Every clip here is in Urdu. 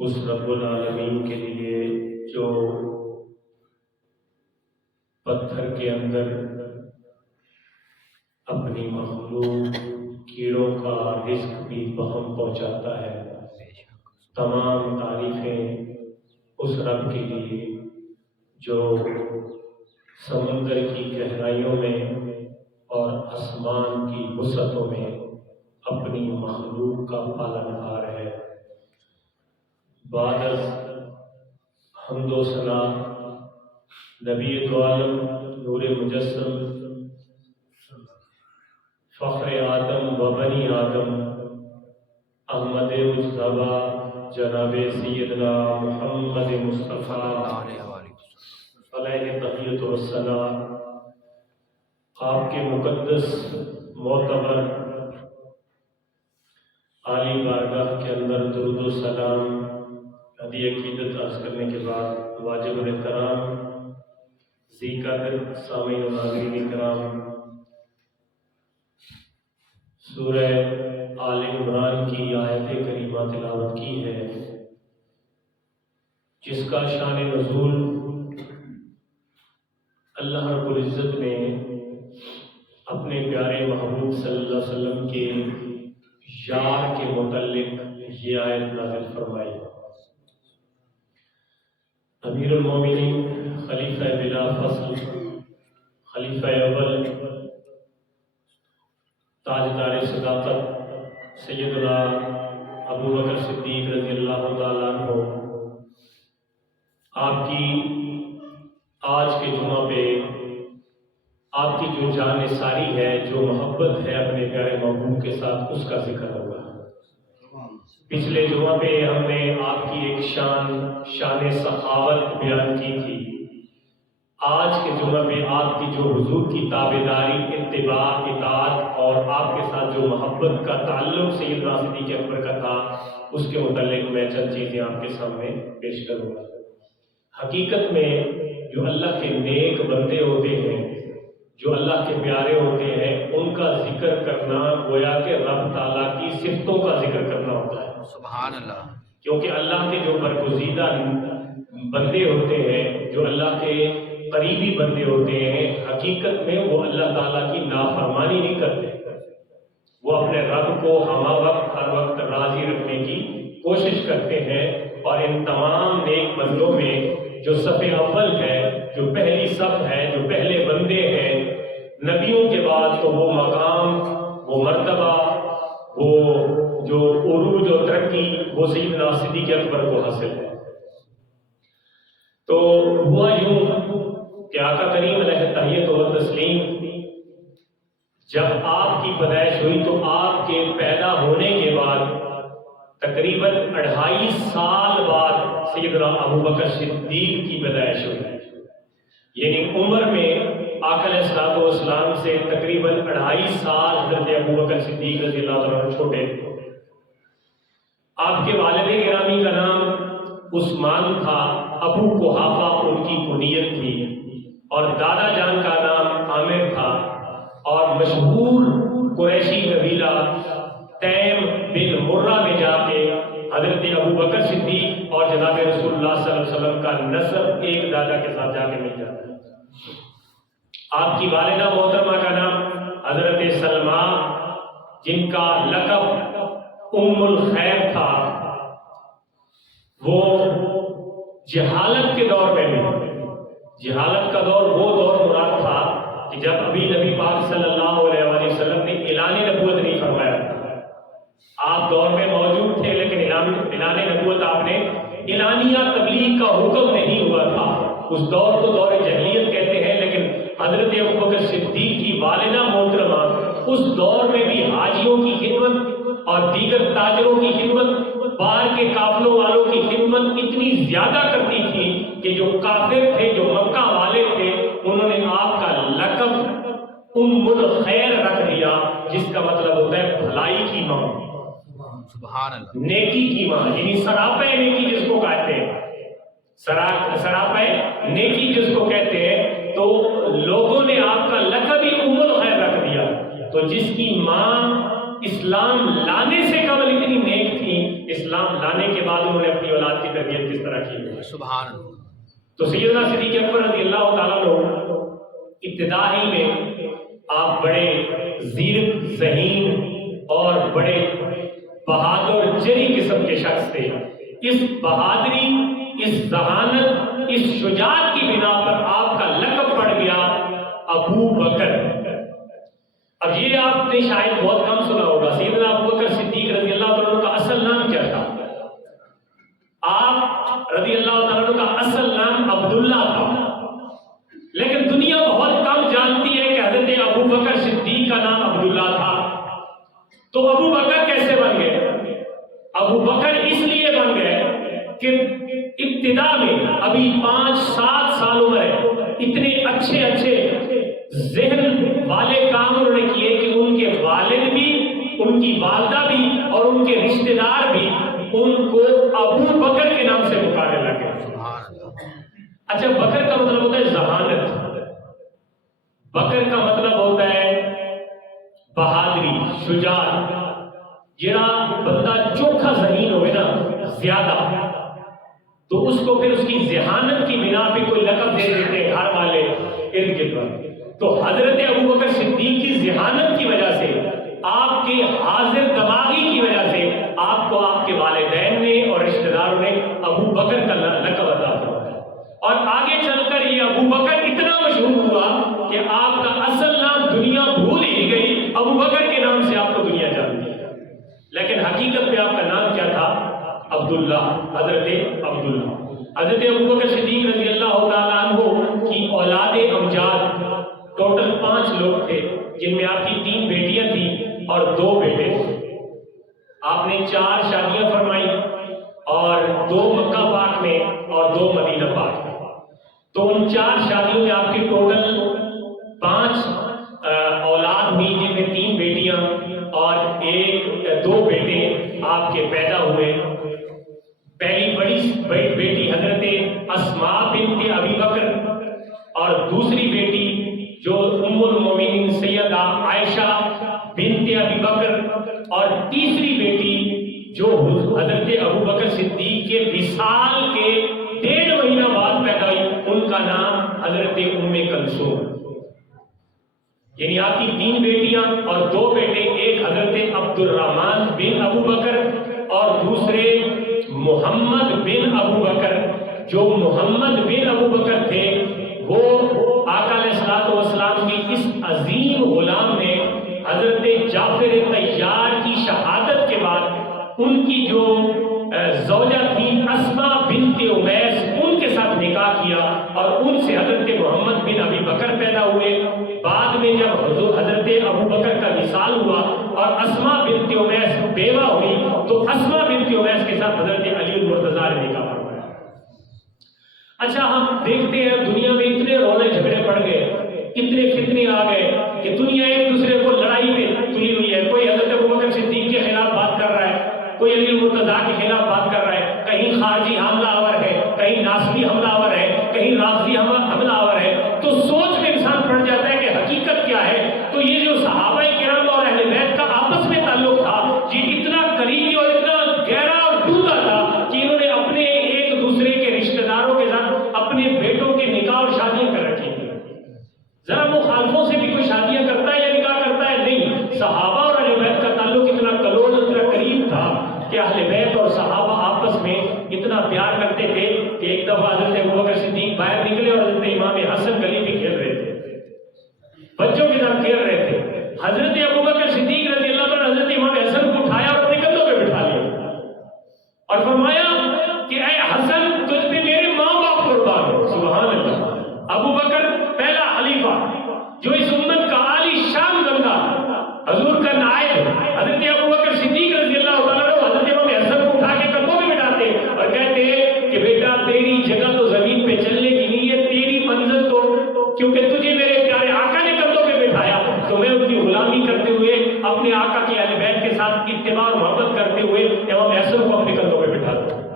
اس رب العالمین کے لیے جو پتھر کے اندر اپنی مخلوق کیڑوں کا رزق بھی بہم پہنچاتا ہے، تمام تعریفیں اس رب کے لیے جو سمندر کی گہرائیوں میں اور آسمان کی وسعتوں میں اپنی مخلوق کا پالنہار ہے۔ بعد از حمد و ثنا نبی دو عالم نور مجسم فخر آدم و بنی آدم احمد مجتبی جناب سیدنا محمد مصطفیٰ علیہ تحیۃ والثناء، آپ کے مقدس معتبر عالی بارگاہ کے اندر درود و سلام ادی عقیدت عرض کرنے کے بعد واجب الاحترام ذی قدر سامعین و ناظرین کرام، سورہ آل عمران کی آیت کریمہ تلاوت کی ہے، جس کا شان نزول اللہ رب العزت نے اپنے پیارے محبوب صلی اللہ علیہ وسلم کے یار کے متعلق یہ آیت نازل فرمائی۔ امیر المومنین خلیفہ بلا فصل، خلیفہ اول، تاجدار صداقت سیدنا ابو بکر صدیق رضی اللہ تعالیٰ عنہ، آپ کی آج کے جمعہ پہ آپ کی جو جان ساری ہے، جو محبت ہے اپنے پیارے محبوب کے ساتھ، اس کا ذکر ہوگا۔ پچھلے جمعہ پہ ہم نے آپ کی ایک شان سخاوت بیان کی تھی۔ آج کے جمعہ پہ آپ کی جو حضور کی تابعداری، اتباع، اطاعت اور آپ کے ساتھ جو محبت کا تعلق سیدنا صدیق اکبر کا تھا، اس کے متعلق میں چند چیزیں آپ کے سامنے پیش کروں گا۔ حقیقت میں جو اللہ کے نیک بندے ہوتے ہیں، جو اللہ کے پیارے ہوتے ہیں، ان کا ذکر کرنا گویا کہ رب تعالیٰ کی صفتوں کا ذکر کرنا ہوتا ہے۔ سبحان اللہ۔ کیونکہ اللہ کے جو برگزیدہ بندے ہوتے ہیں، جو اللہ کے قریبی بندے ہوتے ہیں، حقیقت میں وہ اللہ تعالیٰ کی نافرمانی نہیں کرتے، وہ اپنے رب کو ہمہ وقت ہر وقت راضی رکھنے کی کوشش کرتے ہیں۔ اور ان تمام نیک بندوں میں جو صف اول ہے، جو پہلی صف ہے، جو پہلے بندے ہیں نبیوں کے بعد، تو وہ مقام، وہ مرتبہ، وہ جو عروج و ترقی، وہ سیدنا صدیق اکبر کو حاصل ہے۔ تو ہوا یوں کہ آقا کریم علیہ تحیۃ و تسلیم جب آپ کی پیدائش ہوئی تو آپ کے پیدا ہونے کے بعد تقریباً 2.5 سال بعد سیدنا ابو بکر صدیق کی پیدائش ہوئی، یعنی عمر میں آقا علیہ الصلوۃ والسلام سے تقریباً 2.5 سال حضرت ابو بکر صدیق رضی اللہ عنہ چھوٹے تھے۔ آپ کے والد گرامی کا نام عثمان تھا، ابو قحافہ ان کی کنیت تھی، اور دادا جان کا نام عامر تھا، اور مشہور قریشی قبیلہ تیم بن مرہ میں جا کے حضرت ابو بکر صدیق اور جناب رسول اللہ صلی اللہ علیہ وسلم کا نسب ایک دادا کے ساتھ جا کے مل جاتا ہے۔ آپ کی والدہ محترمہ کا نام حضرت سلمہ، جن کا لقب ام الخیر تھا، وہ جہالت کے دور میں بھی، جہالت کا دور وہ دور مراد تھا کہ جب ابھی نبی پاک صلی اللہ علیہ وآلہ وسلم نے اعلان نبوت نہیں فرمایا تھا۔ آپ دور میں موجود تھے، لیکن اعلان نبوت آپ نے اعلانیہ تبلیغ کا حکم نہیں ہوا تھا۔ اس دور کو دور جہلیت کہتے ہیں، لیکن حضرت ابو بکر صدیق کی والدہ محترمہ اس دور میں بھی حاجیوں کی خدمت اور دیگر تاجروں کی خدمت، باہر کے قافلوں والوں کی خدمت اتنی زیادہ کرتی تھی کہ جو کافر تھے، جو مکہ والے تھے، انہوں نے آپ کا لقب ام الخیر رکھ دیا، جس کا مطلب ہوتا ہے بھلائی کی ماں، سبحان اللہ، نیکی کی ماں، یعنی سراپے نیکی جس کو کہتے ہیں، سراپے نیکی جس کو کہتے ہیں، تو لوگوں نے آپ کا لقب ہی ام الخیر رکھ دیا۔ تو جس کی ماں اسلام لانے سے قبل اتنی نیک تھی اسلام لانے کے بعد انہوں نے اپنی اولاد کی تربیت کس طرح کی. سبحان اللہ. تو سیدنا صدیق اکبر رضی اللہ تعالیٰ عنہ ابتدائی میں آپ بڑے زیرک ذہین اور بڑے بہادر جری قسم کے شخص تھے. اس بہادری، اس ذہانت، اس شجاعت کی بنا پر آپ کا لقب پڑ گیا ابو بکر. اب یہ آپ نے شاید بہت کم سنا ہوگا، سیدنا ابو بکر صدیق رضی اللہ تعالیٰ عنہ کا اصل نام کیا تھا؟ آپ رضی اللہ تعالیٰ عنہ کا اصل نام عبداللہ تھا، لیکن دنیا بہت کم جانتی ہے کہ حضرت ابو بکر صدیق کا نام عبداللہ تھا. تو ابو بکر کیسے بن گئے؟ ابو بکر اس لیے بن گئے کہ ابتدا میں ابھی 5-7 سال عمر ہے، اتنے اچھے ذہن والے کام انہوں نے کیے کہ ان کے والد بھی، ان کی والدہ بھی اور ان کے رشتہ دار بھی ان کو ابو بکر کے نام سے پکارنے لگے. اچھا، بکر کا مطلب ہوتا ہے ذہانت، بکر کا مطلب ہوتا ہے بہادری، شجاعت. جڑا بندہ چوکھا ذہین ہوئے نا زیادہ، تو اس کو پھر اس کی ذہانت کی بنا پہ کوئی لقب دے دیتے ہیں گھر والے ارد گرد پر. تو حضرت ابو بکر صدیق کی ذہانت کی وجہ سے، آپ کے حاضر دماغی کی وجہ سے آپ کو آپ کے والدین نے اور رشتہ داروں نے ابو بکر کا لقب عطا کیا. اور آگے چل کر یہ ابو بکر اتنا مشہور ہوا کہ آپ کا اصل نام دنیا بھول ہی گئی، ابو بکر کے نام سے آپ کو دنیا جانتی ہے. لیکن حقیقت میں آپ کا نام کیا تھا؟ عبداللہ، حضرت عبداللہ. حضرت ابو بکر صدیق رضی اللہ تعالیٰ عنہ کی اولاد امجاد ٹوٹل 5 لوگ تھے، جن میں آپ کی 3 بیٹیاں تھیں اور 2 بیٹے. آپ نے 4 شادیاں فرمائی، اور 2 مکہ پاک میں اور 2 مدینہ پاک میں. تو ان 4 شادیوں میں آپ کی ٹوٹل 5 اولاد ہوئی، جن میں 3 بیٹیاں اور 2 بیٹے آپ کے پیدا ہوئے. پہلی بڑی بیٹی حضرت اسماء بنت ابی بکر، اور دوسری بیٹی جو ام المومنین سیدہ عائشہ بنت ابی بکر، اور تیسری بیٹی جو حضرت ابو بکر صدیق کے وصال کے 1.5 مہینہ بعد پیدا ہوئی، ان کا نام حضرت ام کلثوم. یعنی آپ کی 3 بیٹیاں اور 2 بیٹے، ایک حضرت عبد الرحمن بن ابو بکر اور دوسرے محمد بن ابو بکر. جو محمد بن ابو بکر تھے وہ آقا علیہ الصلوۃ والسلام کی اس عظیم غلام نے حضرت جعفر طیار کی شہادت کے بعد ان کی جو زوجہ تھی اسماء بنت امیس، ان کے ساتھ نکاح کیا اور ان سے حضرت محمد بن ابی بکر پیدا ہوئے. بعد میں جب حضرت ابو بکر کا وصال ہوا اور اسماء بنت امیس بیوہ ہوئی، تو اسماء بنت امیس کے ساتھ حضرت علی المرتضیٰ نے نکاح فرمایا. اچھا، ہم دیکھتے ہیں دنیا میں اتنے رولے جھگڑے پڑ گئے، اتنے فتنے آ گئے کہ دنیا ایک دوسرے کو لڑائی میں تلی ہوئی ہے. کوئی حضرت ابو بکر صدیق کے خلاف بات کر رہا ہے، کوئی علی المرتضیٰ کے خلاف بات کر رہا ہے، کہیں خارجی حملہ آور ہے، کہیں ناصری حملہ آور ہے، کہیں رافضی حملہ آور ہے. تو سوچ میں انسان پڑ جاتا ہے کہ حقیقت کیا ہے. تو یہ جو صحابہ کرام اور اہل بیت کا آپس میں تعلق تھا، یہ اتنا قریبی اور اتنا گہرا اور ڈوبا تھا کہ انہوں نے اپنے ایک دوسرے کے رشتہ داروں کے ساتھ اپنے بیٹوں کے نکاح اور شادیاں کر رکھی تھی. ذرا مخالفوں سے بھی کوئی شادیاں کرتا ہے یا نکاح کرتا ہے؟ نہیں. صحابہ اور اہل بیت کا تعلق اتنا کلوز، اتنا قریب تھا کہ اہل بیت اور صحابہ آپس میں اتنا پیار کرتے تھے کہ ایک دفعہ حضرت ابوبکر صدیق باہر نکلے اور حضرت امام حسن گلی میں کھیل رہے تھے، بچوں کے ساتھ کھیل رہے تھے. حضرت ابوبکر صدیق رضی اللہ عنہ حضرت امام حسن کو اٹھایا اور اپنے کندھوں پہ بٹھا لیا اور فرمایا کہ اے حسن، تجھ پہ میرے ماں باپ قربان ہو. سبحان اللہ. ابو بکر پہلا خلیفہ جو اس امت کا عالی شان بندہ، حضور کا نائب حضرت ابوبکر صدیق رضی اللہ تعالیٰ عنہ حضرت امام حسن کو اٹھا کے کندھوں پہ بٹھاتے اور کہتے کہ بیٹا تیری جگہ تو زمین پہ چلنے کی نہیں ہے، تیری منزل تو، کیونکہ تجھے میرے پیارے آقا نے کندھوں پہ بٹھایا تو میں ان کی غلامی کرتے ہوئے اپنے آقا کی اہل بیت کے ساتھ اتباع اور محبت کرتے ہوئے امام حسن کو اپنے کندھوں پہ بٹھاتا ہوں.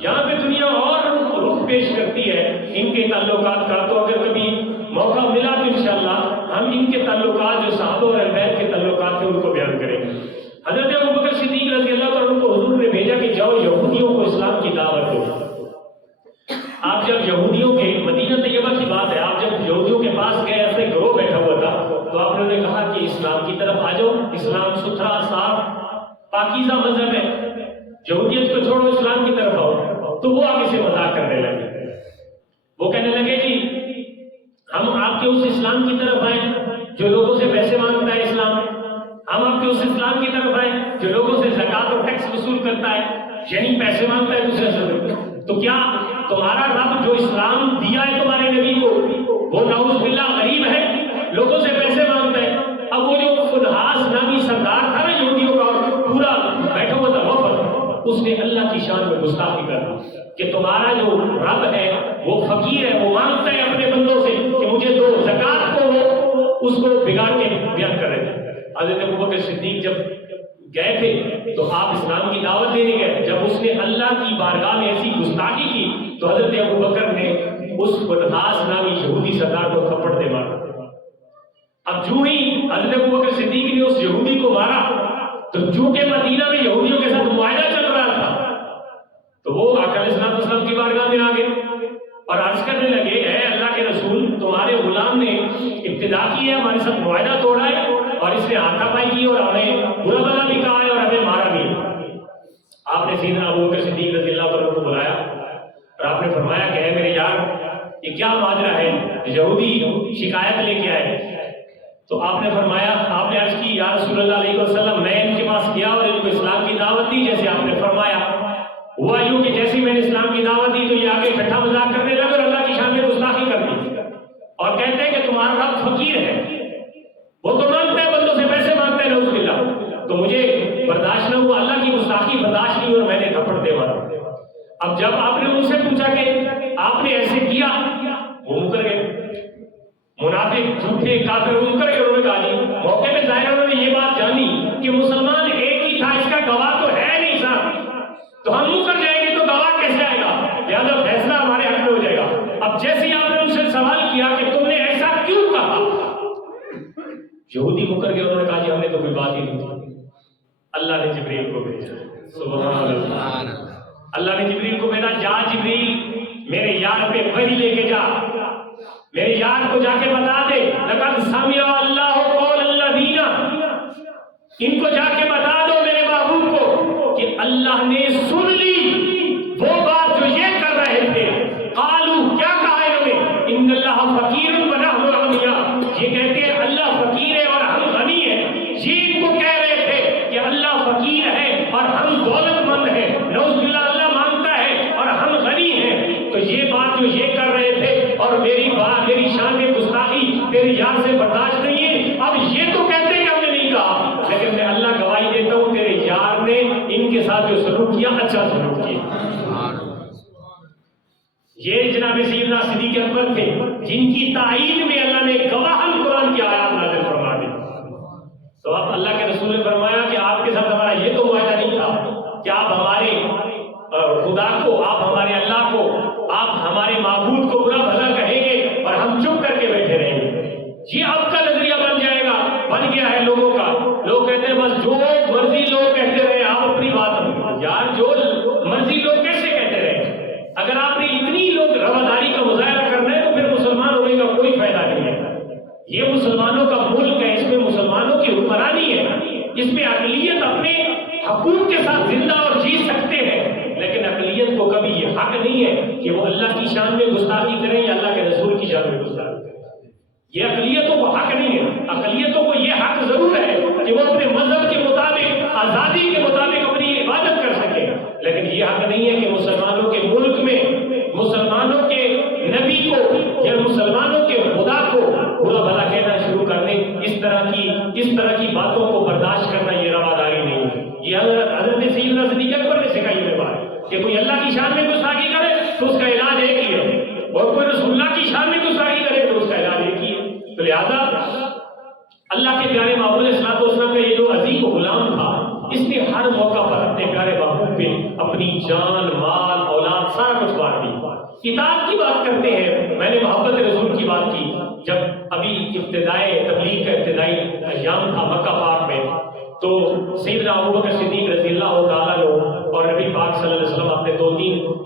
یہاں پہ دنیا اور رخ پیش کرتی ہے ان کے تعلقات کا. تو اگر کبھی موقع ملا تو انشاءاللہ ہم ان کے تعلقات جو صحابہ اور اہل بیت کے تعلقات ہیں ان کو بیان کریں گے. حضرت ابوبکر صدیق رضی اللہ عنہ کو حضور نے بھیجا یہودیوں کو اسلام کی دعوت دو۔ آپ جب یہودیوں کے مدینہ طیبہ کی بات ہے، آپ جب یہودیوں کے پاس گئے، ایسے گروہ بیٹھا ہوا تھا، تو آپ نے کہا کہ اسلام کی طرف آ جاؤ، اسلام ستھرا صاف پاکیزہ مذہب ہے، یہودیت کو چھوڑو اسلام کی طرف آؤ۔ تو وہ آگے سے مذاق کرنے لگے، وہ کہنے لگے جی ہم آپ کے اس اسلام کی طرف آئیں جو لوگوں سے پیسے مانگتا ہے اسلام، ہم آپ کے اس اسلام کی طرف آئیں جو لوگوں سے زکوٰۃ اور ٹیکس وصول کرتا ہے، یعنی پیسے مانگتا ہے دوسرے سے۔ تو کیا تمہارا رب جو اسلام دیا ہے تمہارے نبی کو وہ نعوذ باللہ غریب ہے، لوگوں سے پیسے مانگتا ہے؟ اب وہ جو فنحاس نامی سردار تھا نا یہودیوں کا، اور پورا بیٹھا ہوا تھا وفد، اس نے اللہ کی شان میں گستاخی کر دی کہ تمہارا جو رب ہے وہ فقیر ہے، وہ مانگتا ہے اپنے بندوں سے کہ مجھے دو، زکوٰۃ کو وہ اس کو بگاڑ کے بیان کر رہے تھے۔ حضرت ابوبکر صدیق جب گئے تھے تو آپ اسلام کی دعوت دینے گئے، جب اس نے اللہ کی بارگاہ میں ایسی گستاخی کی تو حضرت ابوبکر نے اس فنحاس نامی یہودی سردار کو تھپڑ دے مارا۔ اب جو ہی حضرت ابوبکر صدیق نے اس یہودی کو مارا تو چونکہ مدینہ میں یہودیوں کے ساتھ معاہدہ چل رہا تھا تو وہ آقا علیہ الصلوۃ والسلام کی بارگاہ میں آ گئے اور عرض کرنے لگے، اے اللہ کے رسول، تمہارے غلام نے ابتدا کی ہے، ہمارے ساتھ معاہدہ توڑا ہے اور اس نے ہاتھا پائی کی اور ہمیں برا بھلا بھی کہا ہے اور ہمیں مارا بھی۔ آپ نے سیدنا ابوبکر صدیق رضی اللہ عنہ کو بلایا اور آپ نے فرمایا کہ اے میرے یار، یہ کیا ماجرا ہے؟ یہودی شکایت لے کے آئے۔ تو آپ نے فرمایا، آپ نے عرض کی یا رسول اللہ علیہ وسلم، میں ان کے پاس گیا اور ان کو اسلام کی دعوت دی جیسے آپ نے فرمایا، ہوا یوں کہ جیسے میں نے اسلام کی دعوت دی تو یہ آگے ٹھٹا مذاق کرنے لگے اور اللہ کی شان میں گستاخی کر دی اور کہتے ہیں کہ تمہارا رب فقیر ہے، وہ تو مانگتا ہے بندوں سے پیسے مانگتا ہے، نعوذ باللہ۔ تو مجھے برداشت نہ ہوا، اللہ کی گستاخی برداشت نہیں اور میں نے تھپڑ دے مارا۔ اب جب آپ نے ان سے پوچھا کہ آپ نے ایسے کیا، وہ مکر گئے، منافق جھوٹے کافر مکر گئے۔ انہوں نے کہا جی موقع پہ ظاہر انہوں نے یہ بات جانی کہ مسلمان ایک ہی تھا، اس کا گواہ تو ہے نہیں صاحب، تو ہم مکر جائیں گے تو گواہ کیسے آئے گا، لہٰذا فیصلہ ہمارے حق میں ہو جائے گا۔ اب جیسے ہی آپ نے ان سے سوال کیا کہ تم نے ایسا کیوں کہا، یہودی مکر گئے، انہوں نے کہا جی ہم نے تو کوئی بات ہی نہیں کی، اللہ نے جبریل کو بھیجا۔ سبحان اللہ، اللہ نے جبریل کو بھیجا، جا جبریل میرے یار پہ وحی لے کے جا، میرے یار کو جا کے بتا دے لقد سمع اللہ قول الذین، ان کو جا کے بتا دو میرے محبوب کو کہ اللہ نے سن لی وہ بات جو یہ کر رہے تھے۔ قالوا، کیا کہا انہوں نے، ان اللہ فقیر ونحن اغنیاء، یہ کہتے ہیں اللہ فقیر ہے اور ہم غنی ہیں۔ یہ ان کو کہہ رہے تھے کہ اللہ فقیر ہے اور ہم دولت مند ہیں، نعوذ باللہ اللہ مانگتا ہے اور ہم غنی ہیں۔ تو یہ بات جو یہ کر رہے تھے اور میری بات، میری شان میں گستاخی تیری یاد سے برداشت نہیں ہے۔ اب یہ تو کہتے ہیں کہ ہم نے نہیں کہا، لیکن میں اللہ گواہی دیتا ہوں تیرے یار نے ان کے ساتھ جو سلوک کیا اچھا سلوک کیا۔ یہ جناب سیدنا صدیق اکبر تھے جن کی تائید میں اللہ نے گواہن قرآن کی آیات نازل فرما دی۔ تو اب اللہ کے رسول نے فرمایا کہ آپ کے ساتھ ہمارا یہ تو معاہدہ نہیں تھا کہ آپ ہمارے خدا کو، آپ ہمارے اللہ کو، آپ ہمارے معبود کو برا بھلا کہیں گے اور ہم چپ کر کے بیٹھے رہیں گے۔ یہ اب کا نظریہ بن جائے گا، بن گیا ہے لوگوں کا۔ لوگ کہتے ہیں بس جو مرضی لوگ کہتے رہے، آپ اپنی بات نہیں۔ یار جو مرضی لوگ کیسے کہتے رہے؟ اگر آپ نے اتنی لوگ رواداری کا مظاہرہ کرنا ہے تو پھر مسلمان ہونے کا کوئی فائدہ نہیں ہے۔ یہ مسلمانوں کا ملک ہے، اس میں مسلمانوں کی حکمرانی ہے، اس میں اقلیت اپنے حقوق کے ساتھ زندہ اور جی سکتے ہیں، لیکن اقلیت کو کبھی یہ حق نہیں ہے کہ وہ اللہ کی شان میں گستاخی کریں یا اللہ کے رسول کی شان میں گستاخی کریں۔ یہ اقلیتوں کو حق نہیں ہے۔ اقلیتوں کو یہ حق ضرور ہے کہ وہ اپنے مذہب کے مطابق، آزادی کے مطابق اپنی عبادت کر سکے، لیکن یہ حق نہیں ہے کہ مسلمانوں کے ملک میں مسلمانوں کے نبی کو یا مسلمانوں کے خدا کو برا بھلا کہنا شروع کر دیں۔ اس طرح کی باتوں کو برداشت کرنا یہ رواداری نہیں ہے۔ یہ حضرت سیدنا صدیق اکبر نے سکھائی ہے بات کہ کوئی اللہ کی شان میں گستاخی کرے تو اس کا علاج ایک ہی ہے، اور کوئی رسول اللہ کی شان میں گستاخی کرے تو اس کا علاج ایک ہی ہے۔ تو لہٰذا اللہ کے پیارے محبوب علیہ الصلوۃ والسلام کا یہ جو عظیم غلام تھا، اس نے ہر موقع پر اپنے پیارے محبوب پہ اپنی جان، مال، اولاد سارا کچھ بانٹ دی۔ اطاعت کی بات کرتے ہیں، میں نے محبت رسول کی بات کی۔ جب ابھی ابتدائی تبلیغ کا ابتدائی ایام تھا مکہ پاک میں، تو سیدنا ابوبکر صدیق رضی اللہ تعالیٰ عنہ اور نبی پاک صلی اللہ علیہ وسلم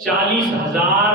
40,000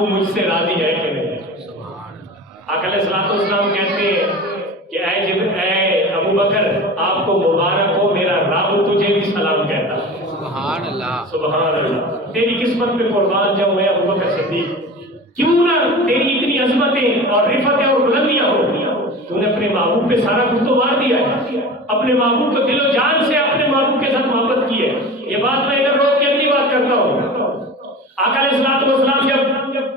محبوب مجھ سے راضی ہے کہ نہیں؟ آقا علیہ الصلوۃ والسلام کہتے ہیں کہ اے ابو بکر آپ کو مبارک ہو، میرا رب تجھے بھی سلام کہتا ہے۔ سبحان اللہ، سبحان اللہ، تیری قسمت پہ قربان جاؤں اے ابو بکر صدیق، کیوں نہ تیری اتنی عظمتیں اور رفتیں اور بلندیاں ہو، تو نے اپنے محبوب پہ سارا کچھ تو وار دیا ہے، اپنے محبوب کو دل و جان سے اپنے محبوب کے ساتھ محبت کی ہے۔ یہ بات میں ادھر روک کے اگلی بات کرتا ہوں۔ آقا علیہ الصلوۃ والسلام جب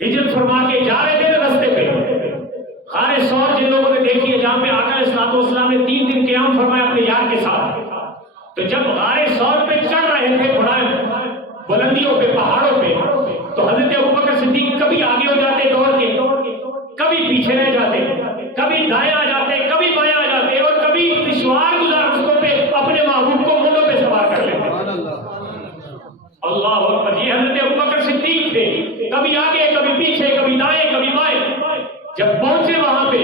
ہجرت فرما کے جا رہے تھے رستے پہ، غار ثور جن لوگوں نے دیکھی ہے، جہاں پہ آقا علیہ الصلوۃ والسلام نے 3 دن قیام فرمایا اپنے یار کے ساتھ، تو جب غار ثور پہ چڑھ رہے تھے بلندیوں پہ، پہاڑوں پہ، تو حضرت ابوبکر صدیق کبھی آگے ہو جاتے دوڑ کے، کبھی پیچھے رہ جاتے، کبھی دائیں آ جاتے، کبھی بائیں آ جاتے، اور کبھی دشوار گزار رستوں پہ اپنے محبوب کو منڈوں پہ سوار کر لیتے۔ اللہ اکبر، یہ حضرت ابوبکر صدیق تھے، کبھی آگے کبھی پیچھے، کبھی دائیں کبھی بائیں۔ جب پہنچے وہاں پہ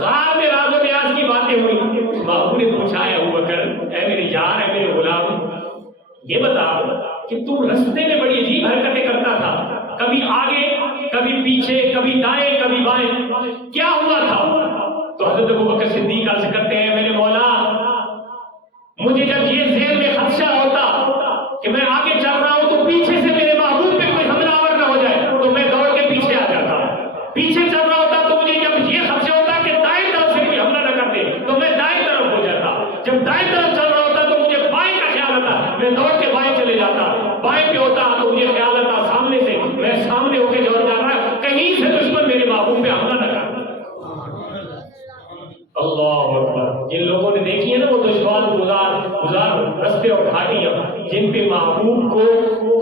غار میں راز و نیاز کی باتیں ہوئی، محبوب نے پوچھا ہے ابوبکر، اے میرے یار، اے میرے غلام، یہ بتا کہ تو رستے میں بڑی عجیب حرکتیں کرتا تھا، کبھی آگے کبھی پیچھے، کبھی دائیں کبھی بائیں، کیا ہوا تھا؟ تو حضرت ابوبکر صدیق عرض کرتے ہیں، میرے مولا، مجھے جب یہ ذہن میں خدشہ ہوتا کہ میں آگے چل رہا ہوں تو پیچھے سے میرے محبوب پہ کوئی حملہ آور نہ ہو جائے، تو میں دوڑ کے پیچھے آ جاتا، پیچھے چل رہا ہوتا تو مجھے جب یہ خدشہ ہوتا کہ دائیں طرف سے کوئی حملہ نہ کر دے تو میں دائیں طرف ہو جاتا، جب دائیں طرف چل رہا ہوتا تو مجھے بائیں کا خیال آتا، میں دوڑ کے بائیں چلے جاتا، بائیں پہ ہوتا تو مجھے خیال آتا سامنے سے، میں سامنے ہو کے دوڑ جا رہا ہے، کہیں سے دشمن میرے محبوب پہ حملہ نہ کر۔ اللہ اکبر، جن لوگوں نے دیکھی ہے نا وہ دشوار گزار رستے اور گھاٹیاں، جن پہ محبوب کو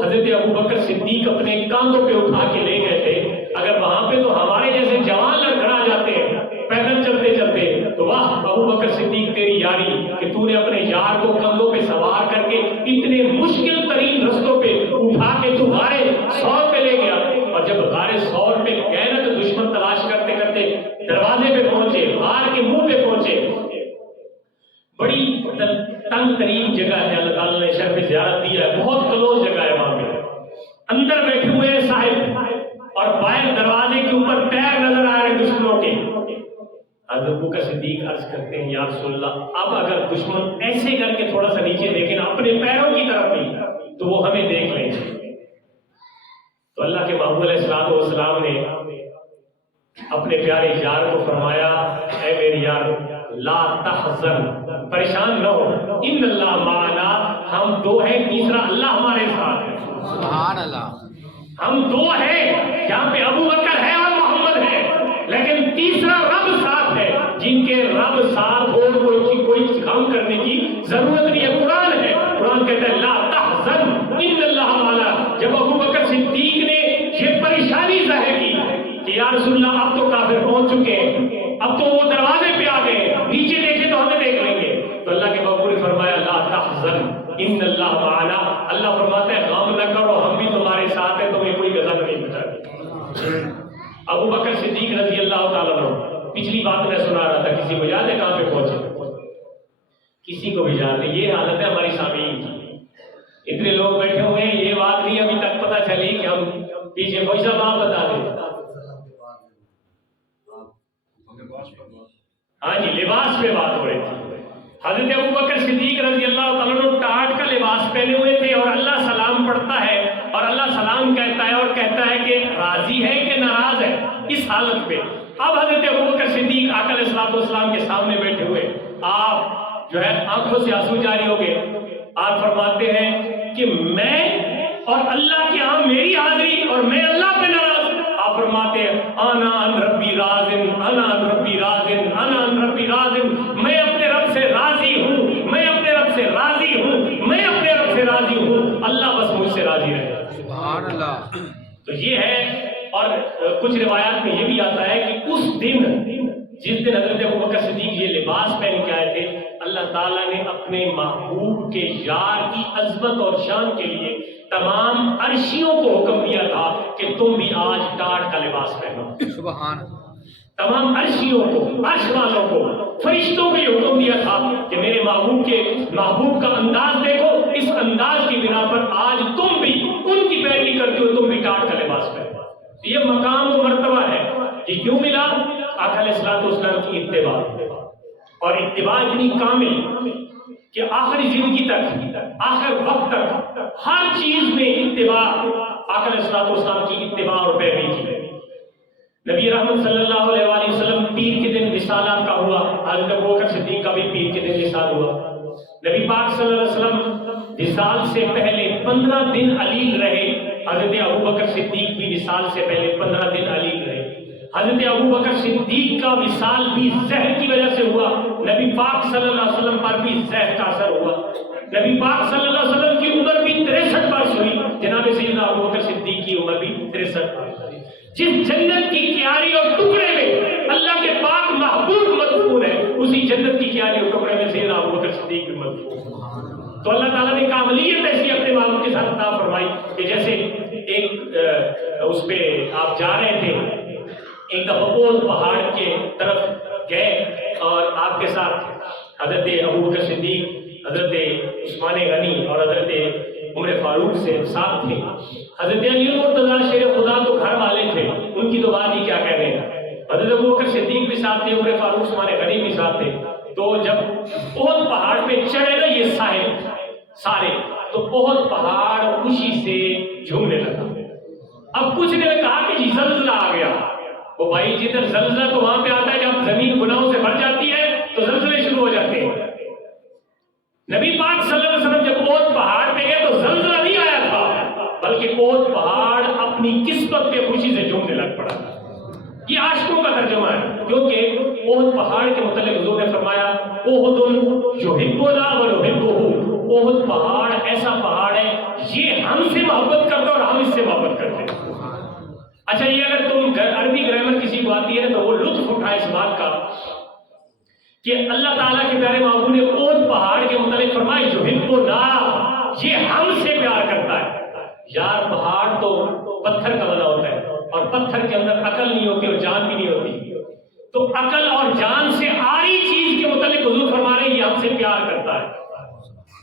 حضرت ابوبکر صدیق اپنے کاندھوں پہ اٹھا کے لے گئے تھے، اگر وہاں پہ تو ہمارے جیسے جوان لڑکھڑا جاتے ہیں پیدل چلتے چلتے، تو واہ ابوبکر صدیق تیری یاری کہ تو نے اپنے یار کو کندھوں پہ سوار کر کے اتنے مشکل ترین رستوں پہ اٹھا کے تو غار ثور پہ لے گیا، اور جب غار ثور پہ گئے نا تو دشمن تلاش کرتے کرتے دروازے پہ پہنچے، غار کے منہ پہ پہنچے، بڑی تنگ ترین جگہ ہے، اللہ تعالیٰ نے شرف زیارت دیا ہے، بہت کلوز جگہ ہے، وہاں پہ اندر بیٹھے ہوئے ہیں صاحب، اور باہر دروازے کے اوپر پیر نظر آ رہے ہیں دشمنوں کے۔ حضرت ابوبکر صدیق عرض کرتے ہیں، یا رسول اللہ، اب اگر دشمن ایسے کر کے تھوڑا سا نیچے دیکھیں نا اپنے پیروں کی طرف بھی تو وہ ہمیں دیکھ لیں گے۔ تو اللہ کے محبوب علیہ الصلوۃ والسلام نے اپنے پیارے یار کو فرمایا، اے میرے یار، لا تحزن، پریشان نہ ہو، ان اللہ معنا، ہم دو ہیں، تیسرا اللہ ہمارے ساتھ ہے۔ سبحان اللہ، ہم دو ہیں، یہاں پہ ابو بکر ہے اور محمد ہے، لیکن تیسرا رب ساتھ ہے، جن کے رب ساتھ ہو کوئی غم کرنے کی ضرورت نہیں ہے۔ قرآن ہے، قرآن کہتا ہے لا تحزن ان اللہ معنا۔ جب ابو بکر صدیق نے یہ پریشانی ظاہر کی کہ یا رسول اللہ اب تو کافر پہنچ چکے ہیں، اب تو وہ دروازے پہ آ گئے، نیچے دیکھے تو ہمیں دیکھ لیں گے، تو اللہ کے محبوب نے فرمایا لا تحزن ان اللہ معنا، اللہ فرماتا ہے غم نہ کرو، ہم بھی تمہارے ساتھ ہیں، تمہیں کوئی غضب نہیں پہنچاتی۔ ابو بکر صدیق رضی اللہ تعالیٰ عنہ، پچھلی بات میں سنا رہا تھا، کسی کو یاد ہے کہاں پہ پہنچے؟ کسی کو بھی یاد نہیں۔ یہ حالت ہے ہماری سامعین کی، اتنے لوگ بیٹھے ہوئے ہیں، یہ بات نہیں ابھی تک پتہ چلی کہ ہم پیچھے کوئی سا بات بتا دیں۔ ہاں جی، لباس پہ بات ہو رہی تھی۔ حضرت ابوبکر صدیق رضی اللہ تعالیٰ عنہ ٹاٹ کا لباس پہنے ہوئے تھے، اور اللہ سلام پڑھتا ہے اور اللہ سلام کہتا ہے اور کہتا ہے کہ راضی ہے کہ ناراض ہے، اس حالت پہ۔ اب حضرت ابوبکر صدیق آقا علیہ الصلوۃ والسلام کے سامنے بیٹھے ہوئے، آپ جو ہے آنکھوں سے آنسو جاری ہو گئے۔ آپ فرماتے ہیں کہ میں اور اللہ کے ہاں میری حاضری اور میں اللہ پہ ناراض۔ آپ فرماتے ہیں انا ان ربی راضن، انا ان ربی راضن، انا ان ربی راضن، میں اپنے رب سے راضی ہوں، میں اپنے رب سے راضی ہوں، میں اپنے رب سے راضی ہوں، اللہ بس مجھ سے راضی رہے۔ سبحان اللہ۔ تو یہ ہے، اور کچھ روایات میں یہ بھی آتا ہے کہ اس دن جس دن حضرت ابوبکر صدیق یہ لباس پہن کے آئے تھے، اللہ تعالیٰ نے اپنے محبوب کے یار کی عظمت اور شان کے لیے تمام عرشیوں کو حکم دیا تھا کہ تم بھی آج ٹاٹ کا لباس پہنو۔ سبحان اللہ۔ تمام عرشیوں کو، عرش والوں کو، فرشتوں کو یہ حکم دیا تھا کہ میرے محبوب کا انداز دیکھو، اس انداز کی بنا پر آج تم بھی ان کی پیروی کرتے ہو، تم بھی ٹاٹ کا لباس پہنو۔ یہ مقام و مرتبہ ہے. یہ کیوں ملا؟ آقا علیہ الصلوۃ والسلام کی اتباع، اور اتباع اتنی کامل کہ آخری زندگی تک، آخر وقت تک ہر چیز میں اتباع، آقا علیہ الصلوۃ والسلام کی اتباع اور پیروی کی. نبی رحمت صلی اللہ علیہ وآلہ وسلم پیر کے دن وصال آپ کا ہوا، حضرت ابوبکر صدیق کا بھی پیر کے دن وصال ہوا. نبی پاک صلی اللہ علیہ وسلم وصال سے پہلے 15 دن علیل رہے. حضرت ابوبکر صدیق بھی وصال سے پہلے 15 دن علیل رہے. حضرت ابوبکر صدیق کا وصال بھی زہر کی وجہ سے ہوا. نبی پاک صلی اللہ علیہ وسلم پر بھی زہر کا اثر ہوا. نبی پاک صلی اللہ علیہ وسلم کی عمر بھی 63 برس ہوئی. جناب سیدنا ابوبکر صدیق کی عمر بھی 63 برس. جس جنت کی کیاری اور ٹکڑے میں اللہ کے پاک محبوب مدفون ہے، اسی جنت کی کیاری اور ٹکڑے میں سیدنا ابوبکر صدیق بھی مدفون. تو اللہ تعالیٰ نے کاملیت ایسی اپنے معلوم کے ساتھ عطا فرمائی کہ جیسے ایک اس پہ آپ جا رہے تھے، ایک دفعہ اول پہاڑ کے طرف گئے اور آپ کے ساتھ حضرت ابوبکر صدیق، حضرت عثمان غنی اور حضرت عمر فاروق سے ساتھ تھے. حضرت علی المرتضیٰ شیر خدا تو گھر والے تھے، ان کی تو بات ہی کیا کہنے. حضرت ابوبکر صدیق بھی ساتھ تھے، عمر فاروق عثمان غنی بھی ساتھ تھے. تو جب احد پہاڑ پہ چڑھے نا یہ صاحب سارے، تو احد پہاڑ خوشی سے جھومنے لگا. اب کچھ نے کہا کہ جی زلزلہ آ گیا. وہ بھائی جدھر زلزلہ تو وہاں پہ آتا ہے جب زمین گناہوں سے بھر جاتی ہے تو زلزلے شروع ہو جاتے ہیں. نبی پاک صلی اللہ علیہ وسلم جب احد پہاڑ پہ گئے تو زلزلہ نہیں آیا تھا، بلکہ احد پہاڑ اپنی قسمت پہ خوشی سے جھومنے لگ پڑا. یہ عاشقوں کا ترجمہ ہے، کیونکہ احد پہاڑ کے متعلق حضور نے فرمایا احد یحبنا ونحبہ. احد پہاڑ ایسا پہاڑ ہے یہ ہم سے محبت کرتا اور ہم اس سے محبت کرتے ہیں. اچھا یہ اگر تم عربی گرامر کسی کو آتی ہے تو وہ لطف اٹھائے اس بات کا کہ اللہ تعالیٰ کے پیارے محبوب نے احد پہاڑ کے متعلق فرمایا یحبنا، یہ ہم سے پیار کرتا ہے. یار پہاڑ تو پتھر کا بنا ہوتا ہے اور پتھر کے اندر عقل نہیں ہوتی اور جان بھی نہیں ہوتی. تو عقل اور جان سے آری چیز کے متعلق حضور فرما رہے ہیں یہ ہم سے پیار کرتا ہے.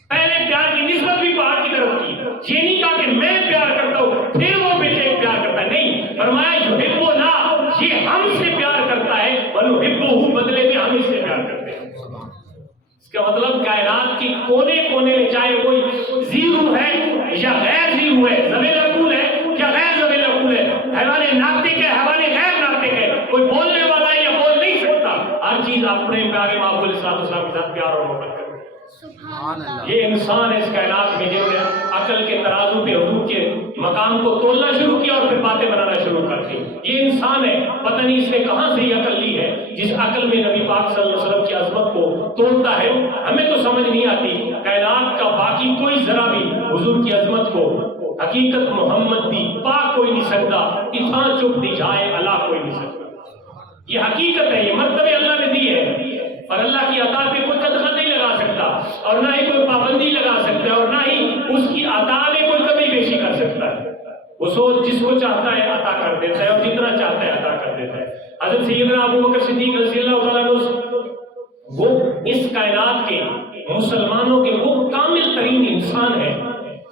پہلے پیار کی نسبت بھی پہاڑ کی طرف کی. یہ نہیں کہا کہ میں پیار کرتا ہوں پھر وہ بیٹے پیار کرتا ہے، نہیں، فرمایا یحبنا، یہ ہم سے پیار کرتا ہے، ونحبہ، بدلے میں ہم اس سے پیار کرتے ہیں. اس کا مطلب کائنات کی کونے کونے میں چاہے کوئی زیرو ہے یا غیر زیرو ہے، ذویل عقول ہے یا غیر ذویل عقول ہے، حیوان ناطق ہے حیوان غیر ناطق ہے، کوئی بولنے والا ہے یا بول نہیں سکتا، ہر چیز اپنے پیارے محبوب علیہ السلام کے ساتھ پیار اور محبت کرتے ہیں. یہ انسان ہے اس کائنات میں جنہوں نے عقل کے ترازو پہ حضور کے مقام کو تولنا شروع کیا اور پھر باتیں بنانا شروع کر دی. یہ انسان ہے، پتہ نہیں اس نے کہاں سے یہ عقل لی ہے جس عقل میں نبی پاک صلی اللہ علیہ وسلم کی عظمت کو توڑتا ہے. ہمیں تو سمجھ نہیں آتی، کائنات کا باقی کوئی ذرا بھی حضور کی عظمت کو، حقیقت محمد دی پا کوئی نہیں سکتا، اتنا چپ دی جائے اللہ کوئی نہیں سکتا. یہ حقیقت ہے، یہ مرتبے اللہ نے دی ہے اور اللہ کی عطا پہ کوئی قدغن نہیں لگا سکتا اور نہ ہی کوئی پابندی لگا سکتا ہے اور نہ ہی اس کی عطا میں کوئی کمی بیشی کر سکتا ہے. وہ سوچ جس کو چاہتا ہے عطا کر دیتا ہے اور جتنا چاہتا ہے عطا کر دیتا ہے. حضرت سیدنا ابوبکر صدیق رضی اللہ تعالیٰ عنہ وہ اس کائنات کے مسلمانوں کے وہ کامل ترین انسان ہیں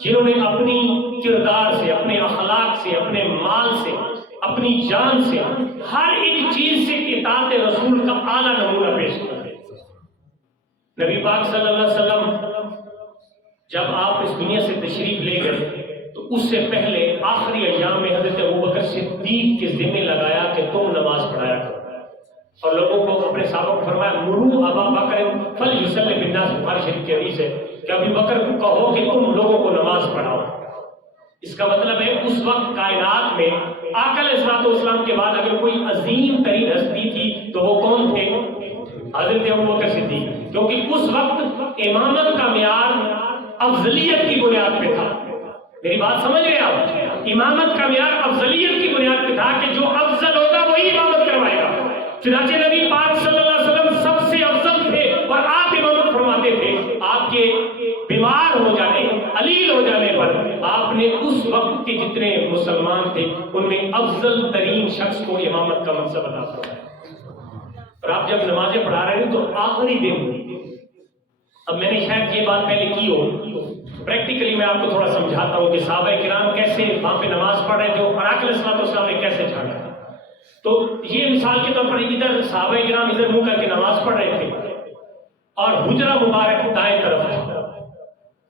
جنہوں نے اپنی کردار سے، اپنے اخلاق سے، اپنے مال سے، اپنی جان سے، ہر ایک چیز سے اطاعت رسول کا اعلیٰ نمونہ پیش کیا. نبی پاک صلی اللہ علیہ وسلم جب آپ اس دنیا سے تشریف لے گئے تو اس سے پہلے آخری ایام میں حضرت ابوبکر صدیق کے ذمہ لگایا کہ تم نماز پڑھایا کرو اور لوگوں کو اپنے صحابہ کو فرمایا مروا ابا بکر فلیصلی بالناس. بخاری شریف کی حدیث ہے کہ ابو بکر کو کہو کہ تم لوگوں کو نماز پڑھاؤ. اس کا مطلب ہے اس وقت کائنات میں آقا علیہ السلام کے بعد اگر کوئی عظیم ترین ہستی تھی تو وہ کون تھے؟ حضرت ابوبکر صدیق، کیونکہ اس وقت امامت کا معیار افضلیت کی بنیاد پہ تھا. میری بات سمجھ رہے آپ؟ امامت کا معیار افضلیت کی بنیاد پہ تھا کہ جو افضل ہوگا وہی امامت کروائے گا. چنانچہ نبی پاک صلی اللہ علیہ وسلم سب سے افضل تھے اور آپ امامت فرماتے تھے. آپ کے بیمار ہو جانے، علیل ہو جانے پر آپ نے اس وقت کے جتنے مسلمان تھے ان میں افضل ترین شخص کو امامت کا منصب عطا فرمایا. اور آپ جب نمازیں پڑھا رہے ہیں تو آخری دن، اب میں نے شاید یہ بات پہلے کی ہو پریکٹیکلی میں آپ کو تھوڑا سمجھاتا ہوں کہ صحابہ کرام کیسے وہاں پہ نماز پڑھ رہے تھے اور آقا علیہ الصلوۃ والسلام نے کیسے چھانٹا. تو یہ مثال کے طور پر ادھر صحابہ کرام ادھر منہ کر کے نماز پڑھ رہے تھے اور حجرہ مبارک دائیں طرف تھا.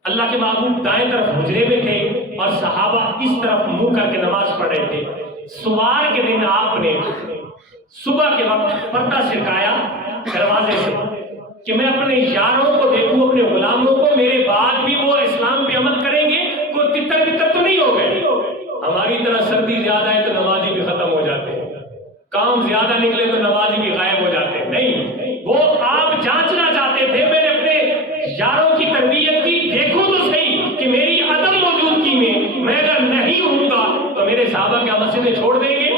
اللہ کے محبوب دائیں طرف حجرے میں تھے اور صحابہ اس طرف منہ کر کے نماز پڑھ رہے تھے. سوار کے دن آپ نے صبح کے وقت پردہ سرکایا دروازے سے کہ میں اپنے یاروں کو دیکھوں, اپنے غلاموں کو, میرے بعد بھی وہ اسلام پہ عمل کریں گے, کوئی تتر بتر تو نہیں ہو گئے. ہماری طرح سردی زیادہ ہے تو نمازی بھی ختم ہو جاتے ہیں, کام زیادہ نکلے تو نمازی بھی غائب ہو جاتے ہیں. نہیں, وہ آپ جانچنا چاہتے تھے میں نے اپنے یاروں کی تربیت کی, دیکھوں تو صحیح کہ میری عدم موجودگی میں اگر نہیں ہوں گا تو میرے صحابہ کیا مسجدیں چھوڑ دیں گے,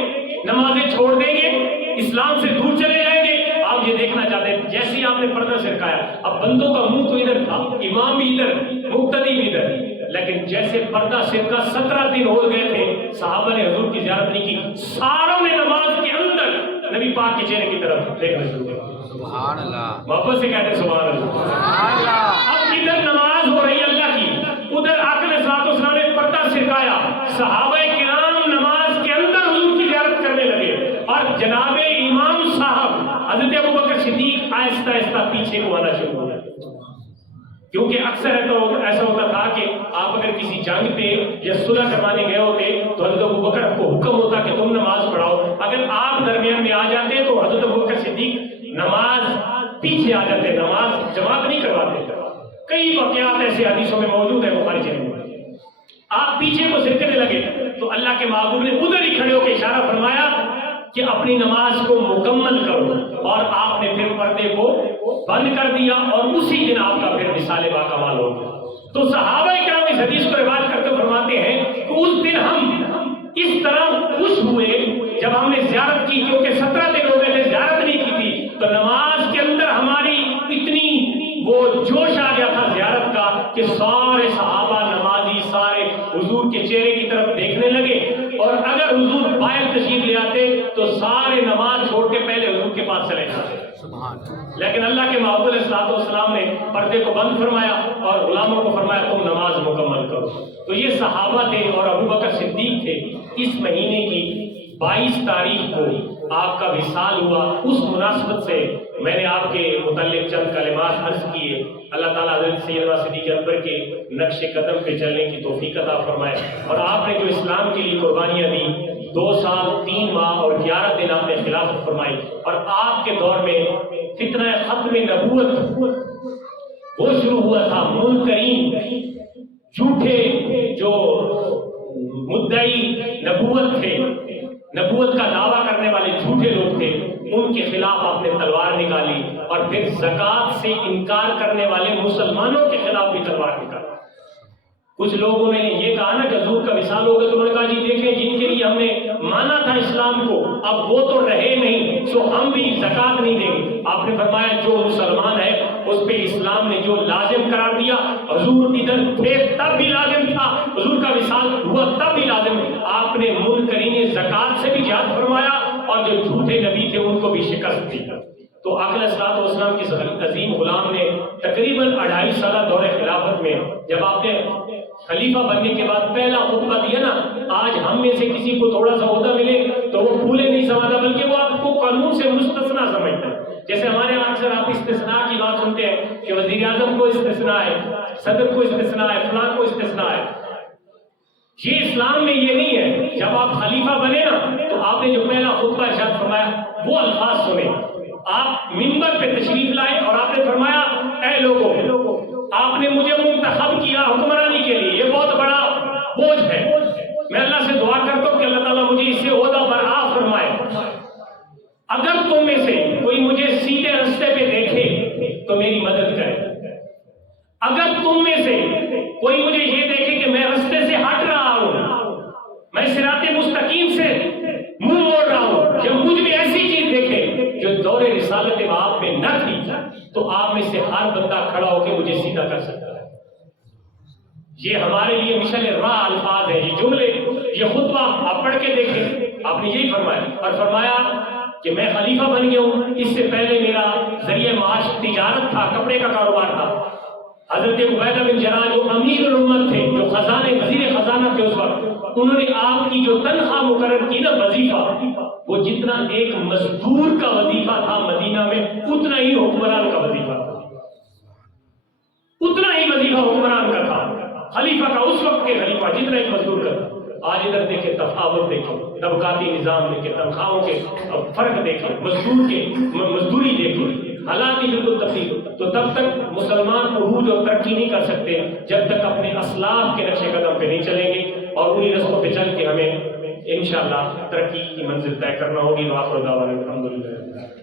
نمازیں چھوڑ دیں گے, اسلام سے دور چلے جائیں گے. آپ یہ دیکھنا چاہتے تھے. جیسے ہی آپ نے پردہ سرکایا, اب بندوں کا منہ تو ادھر تھا, امام بھی ادھر, مقتدی بھی ادھر, لیکن جیسے پردہ سرکا 17 دن ہو گئے تھے, صحابہ نے حضور کی زیارت نہیں کی. ساروں نے نماز کے اندر نبی پاک کے چہرے کی طرف دیکھنا شروع کیا. سبحان اللہ. واپس سے کہتے ہیں سبحان اللہ. سبحان اللہ. اب ادھر نماز ہو رہی ہے اللہ کی, ادھر آقا علیہ الصلوۃ والسلام نے پردہ سرکایا, صحابہ کرام نماز کے اندر حضور کی زیارت کرنے لگے اور جناب امام صاحب حضرت ابوبکر صدیق آہستہ آہستہ پیچھے کو آنا شروع ہو گئے. کیونکہ اکثر ایسا ہوتا تھا کہ آپ اگر کسی جنگ پہ یا صلح کروانے گئے ہوتے تو حضرت ابوبکر کو حکم ہوتا کہ تم نماز پڑھاؤ. اگر آپ درمیان میں آ جاتے تو حضرت ابوبکر صدیق نماز پیچھے آ جاتے, نماز جماعت نہیں کرواتے. کئی واقعات ایسے حدیثوں میں موجود ہیں بخاری شریف میں. آپ پیچھے کو سرکنے لگے تو اللہ کے محبوب نے ادھر ہی کھڑے ہو کے اشارہ فرمایا کہ اپنی نماز کو مکمل کرو, اور آپ نے پھر پردے کو بند کر دیا اور اسی دن آپ کا پھر وصال باکمال ہو گیا. تو صحابہ کرام اس حدیث کو روایت کرتے فرماتے ہیں کہ اس دن ہم اس طرح خوش ہوئے جب ہم نے زیارت کی, کیونکہ 17 دن ہو گئے تھے زیارت نہیں کی تھی, تو نماز کے اندر ہماری اتنی وہ جوش آ گیا تھا زیارت کا کہ سارے صحابہ نمازی سارے حضور کے چہرے کی طرف دیکھنے لگے. اور اگر حضور باہر تشریف لے آتے تو سارے نماز چھوڑ کے پہلے حضور کے پاس چلے جاتے. لیکن اللہ کے محبوب علیہ الصلوۃ والسلام نے پردے کو بند فرمایا اور غلاموں کو فرمایا تم نماز مکمل کرو. تو یہ صحابہ تھے اور ابوبکر صدیق تھے. اس مہینے کی 22 تاریخ کو آپ کا وصال ہوا. اس مناسبت سے میں نے آپ کے متعلق چند کلمات عرض کیے. اللہ تعالیٰ حضرت سیدنا صدیق اکبر کے نقش قدم پہ چلنے کی توفیق عطا فرمائے. اور آپ نے جو اسلام کے لیے قربانیاں دی, 2 سال 3 ماہ اور 11 دن آپ نے خلافت فرمائی, اور آپ کے دور میں فتنہ ختم نبوت وہ شروع ہوا تھا. منکرین, جھوٹے جو مدعی نبوت تھے, نبوت کا دعویٰ کرنے والے جھوٹے لوگ تھے, ان کے خلاف آپ نے تلوار نکالی. اور پھر زکوٰۃ سے انکار کرنے والے مسلمانوں کے خلاف بھی تلوار نکالی. کچھ لوگوں نے یہ کہا نا کہ حضور کا وصال ہوگا, تو انہوں نے کہا جی دیکھیں جن کے لیے ہم نے مانا تھا اسلام کو اب وہ تو رہے نہیں, سو ہم بھی زکوٰۃ نہیں دیں گے. آپ نے فرمایا جو مسلمان ہے اس پہ اسلام نے جو لازم قرار دیا, حضور ادھر تھے تب بھی لازم تھا, حضور کا وصال ہوا تب بھی لازم. آپ نے منکرین زکوٰۃ سے بھی جہاد فرمایا اور جو جھوٹے نبی تھے ان کو بھی شکست دی. تو آقا علیہ الصلوۃ والسلام کے عظیم غلام نے تقریباً 2.5 سالہ دور خلافت میں جب آپ نے خلیفہ بننے کے بعد پہلا خطبہ دیا نا, آج ہم میں سے کسی کو تھوڑا سا عہدہ ملے تو وہ پھولے نہیں سماتا, بلکہ وہ آپ کو قانون سے مستثنا سمجھتا ہے. جیسے ہمارے یہاں اکثر آپ استثناء کی بات سنتے ہیں کہ وزیر اعظم کو استثناء ہے, صدر کو استثناء ہے, فلاں کو استثناء ہے. یہ اسلام میں یہ نہیں ہے. جب آپ خلیفہ بنے نا تو آپ نے جو پہلا خطبہ ارشاد فرمایا وہ الفاظ سنے. آپ منبر پہ تشریف لائے اور آپ نے فرمایا اے لوگوں, آپ نے مجھے منتخب کیا حکمرانی کے لیے, یہ بہت بڑا بوجھ ہے. میں اللہ سے دعا کرتا ہوں کہ اللہ تعالیٰ مجھے اس سے عہدہ برآ فرمائے. اگر تم میں سے کوئی مجھے سیدھے راستے پہ دیکھے تو میری مدد کرے. اگر تم میں سے کوئی مجھے یہ دیکھے کہ میں راستے سے ہٹ رہا ہوں, میں صراط مستقیم سے منہ موڑ رہا ہوں, جب مجھ میں ایسی چیز دیکھے جو دور رسالت آپ میں نہ تھی, تو آپ میں سے ہر بندہ کھڑا ہو کے مجھے سیدھا کر سکتا ہے. یہ ہمارے لیے مشعل راہ الفاظ ہے. یہ جملے, یہ خطبہ آپ پڑھ کے دیکھیں. آپ نے یہی فرمایا اور فرمایا کہ میں خلیفہ بن گیا ہوں. اس سے پہلے میرا ذریعہ معاش تجارت تھا, کپڑے کا کاروبار تھا. حضرت عبیدہ بن جراح جو امیر الامت تھے، جو وزیر خزانہ تھے اس وقت، انہوں نے آپ کی جو تنخواہ مقرر کی نا وظیفہ، وہ جتنا ایک مزدور کا وظیفہ تھا مدینہ میں، اتنا ہی حکمران کا وظیفہ تھا، اتنا ہی وظیفہ حکمران کا تھا، خلیفہ کا، اس وقت کے خلیفہ جتنا ایک مزدور کا تھا۔ آج ادھر دیکھیں تفاوت دیکھیں، طبقاتی نظام دیکھیں، تنخواہوں کے فرق دیکھیں، مزدور کے مزدوری دیکھیں، حالات ہی بالکل تبدیل۔ تو تب تک مسلمان عروج اور ترقی نہیں کر سکتے جب تک اپنے اسلاف کے نقش قدم پہ نہیں چلیں گے، اور انہی رستوں پہ چل کے ہمیں انشاءاللہ ترقی کی منزل طے کرنا ہوگی۔ وآخر دعوانا الحمدللہ۔